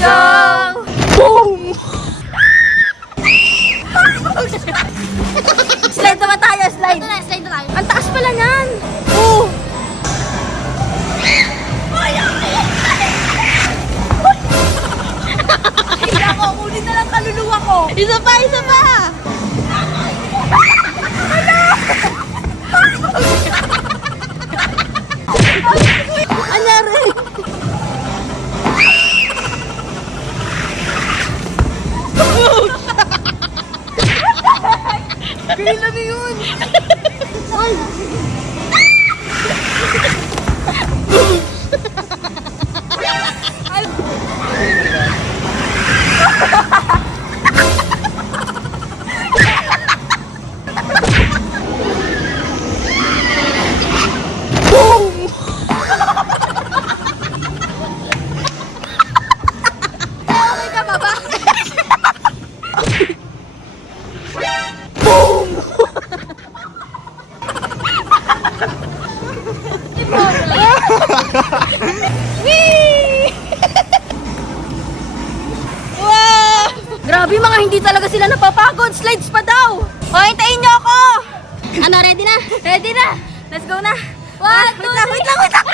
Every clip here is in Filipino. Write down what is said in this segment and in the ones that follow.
go! Boom! Slide naman tayo, slide. Slide na tayo. Ang taas pala niyan. Oh! Hindi ako, kunin na lang kaluluwa ko. Isa pa, isa pa! Anyari? Kaya na yun. Ay! Okay ka ba ba? Wow! Grabe mga hindi talaga sila napapagod. Slides pa daw. O, hintayin niyo ako. Ano, ready na? Ready na. Let's go na. One, Wait lang, wait lang, wait lang.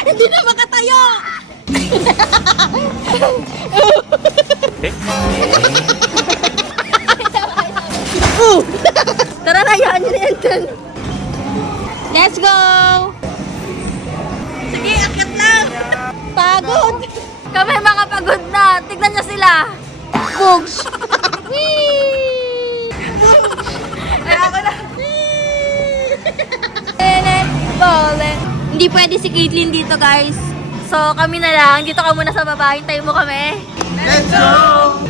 Hindi na makatayo! Tara na, yan yun yan dyan. Let's go! Sige, akyat lang. Pagod! Kami mga pagod na. Tignan niyo sila. Bugs! Ay, ako na. Bowling. Hindi pwede si Caitlyn dito, guys. So, kami na lang. Dito ka muna sa baba. Hintayin mo kami. Let's go!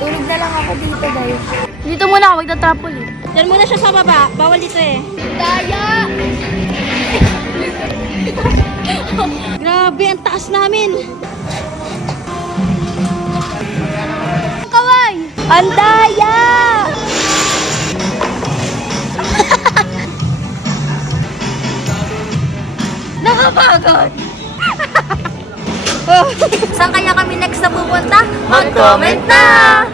Tulog na lang ako dito, guys. Dito muna ako magta-trampoline. Diyan muna siya sa baba. Bawal dito eh. Daya! Grabe, ang taas namin. Kaway! Ang daya! Nakapagod! Saan kaya kami next na pupunta? Mag-comment na!